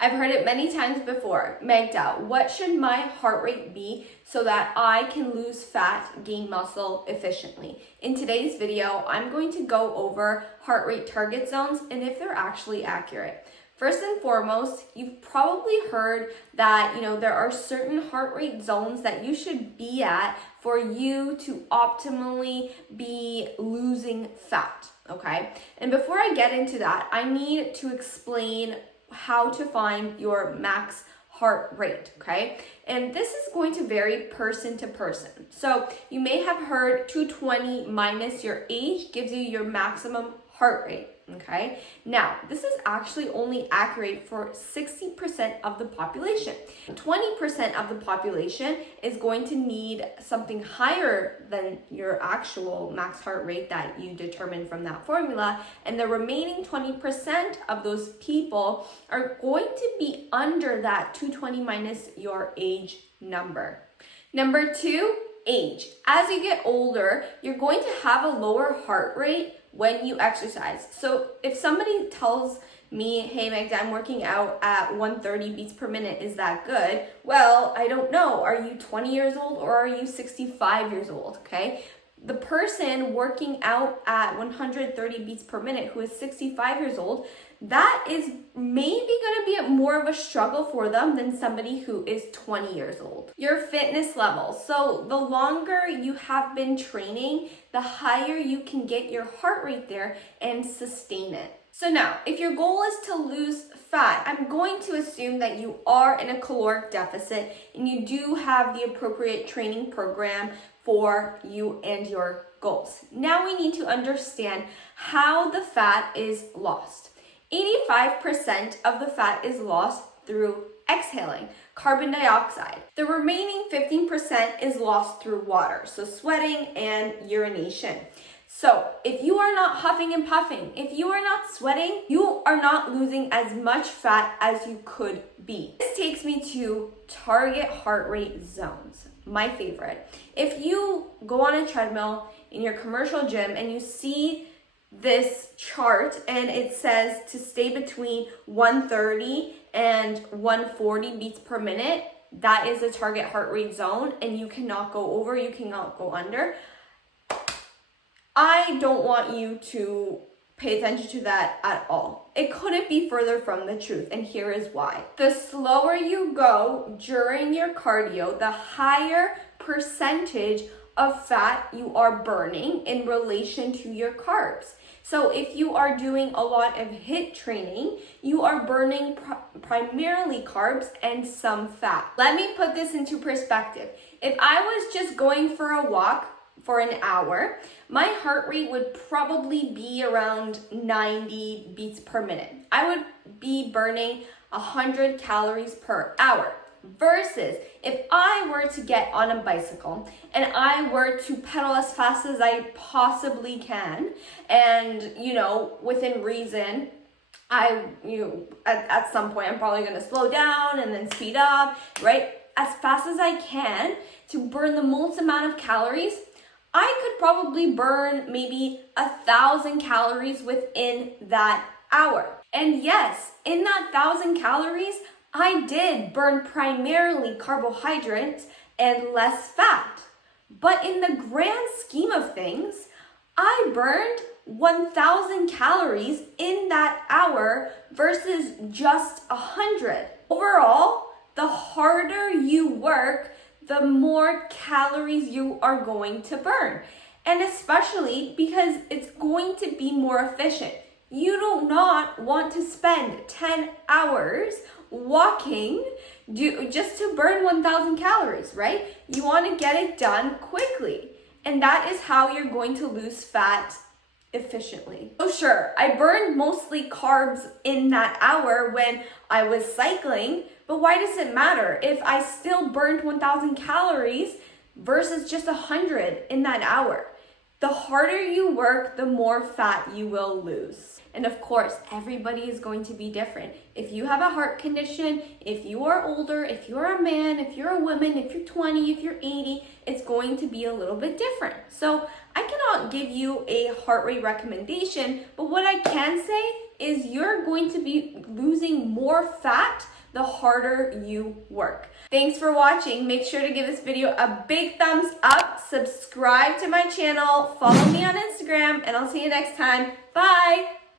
I've heard it many times before. Magda, what should my heart rate be so that I can lose fat, gain muscle efficiently? In today's video, I'm going to go over heart rate target zones and if they're actually accurate. First and foremost, you've probably heard that, there are certain heart rate zones that you should be at for you to optimally be losing fat, okay? And before I get into that, I need to explain how to find your max heart rate, okay? And this is going to vary person to person. So you may have heard 220 minus your age gives you your maximum heart rate, okay? Now, this is actually only accurate for 60% of the population. 20% of the population is going to need something higher than your actual max heart rate that you determine from that formula, and the remaining 20% of those people are going to be under that 220 minus your age number. Number two, age. As you get older, you're going to have a lower heart rate when you exercise. So if somebody tells me, hey Magda, I'm working out at 130 beats per minute, is that good? Well, I don't know. Are you 20 years old or are you 65 years old, okay? The person working out at 130 beats per minute who is 65 years old, that is maybe going to be more of a struggle for them than somebody who is 20 years old. Your fitness level. So the longer you have been training, the higher you can get your heart rate there and sustain it. So now, if your goal is to lose fat, I'm going to assume that you are in a caloric deficit and you do have the appropriate training program for you and your goals. Now we need to understand how the fat is lost. 85% of the fat is lost through exhaling carbon dioxide. The remaining 15% is lost through water, so sweating and urination. So if you are not huffing and puffing, if you are not sweating, you are not losing as much fat as you could be. This takes me to target heart rate zones, my favorite. If you go on a treadmill in your commercial gym and you see this chart and it says to stay between 130 and 140 beats per minute, that is a target heart rate zone and you cannot go over, you cannot go under. I don't want you to pay attention to that at all. It couldn't be further from the truth, and here is why. The slower you go during your cardio, the higher percentage of fat you are burning in relation to your carbs. So if you are doing a lot of HIIT training, you are burning primarily carbs and some fat. Let me put this into perspective. If I was just going for a walk for an hour, my heart rate would probably be around 90 beats per minute. I would be burning 100 calories per hour. Versus if I were to get on a bicycle and I were to pedal as fast as I possibly can, and within reason, at some point I'm probably going to slow down and then speed up, right? As fast as I can to burn the most amount of calories, I could probably burn maybe 1,000 calories within that hour. And yes, in that 1,000 calories, I did burn primarily carbohydrates and less fat. But in the grand scheme of things, I burned 1,000 calories in that hour versus just 100. Overall, the harder you work, the more calories you are going to burn. And especially because it's going to be more efficient. You do not want to spend 10 hours walking just to burn 1,000 calories, right? You want to get it done quickly. And that is how you're going to lose fat efficiently. So sure, I burned mostly carbs in that hour when I was cycling, but why does it matter if I still burned 1,000 calories versus just 100 in that hour? The harder you work, the more fat you will lose. And of course, everybody is going to be different. If you have a heart condition, if you are older, if you're a man, if you're a woman, if you're 20, if you're 80, it's going to be a little bit different. So I cannot give you a heart rate recommendation, but what I can say is you're going to be losing more fat the harder you work. Thanks for watching. Make sure to give this video a big thumbs up, subscribe to my channel, follow me on Instagram, and I'll see you next time. Bye!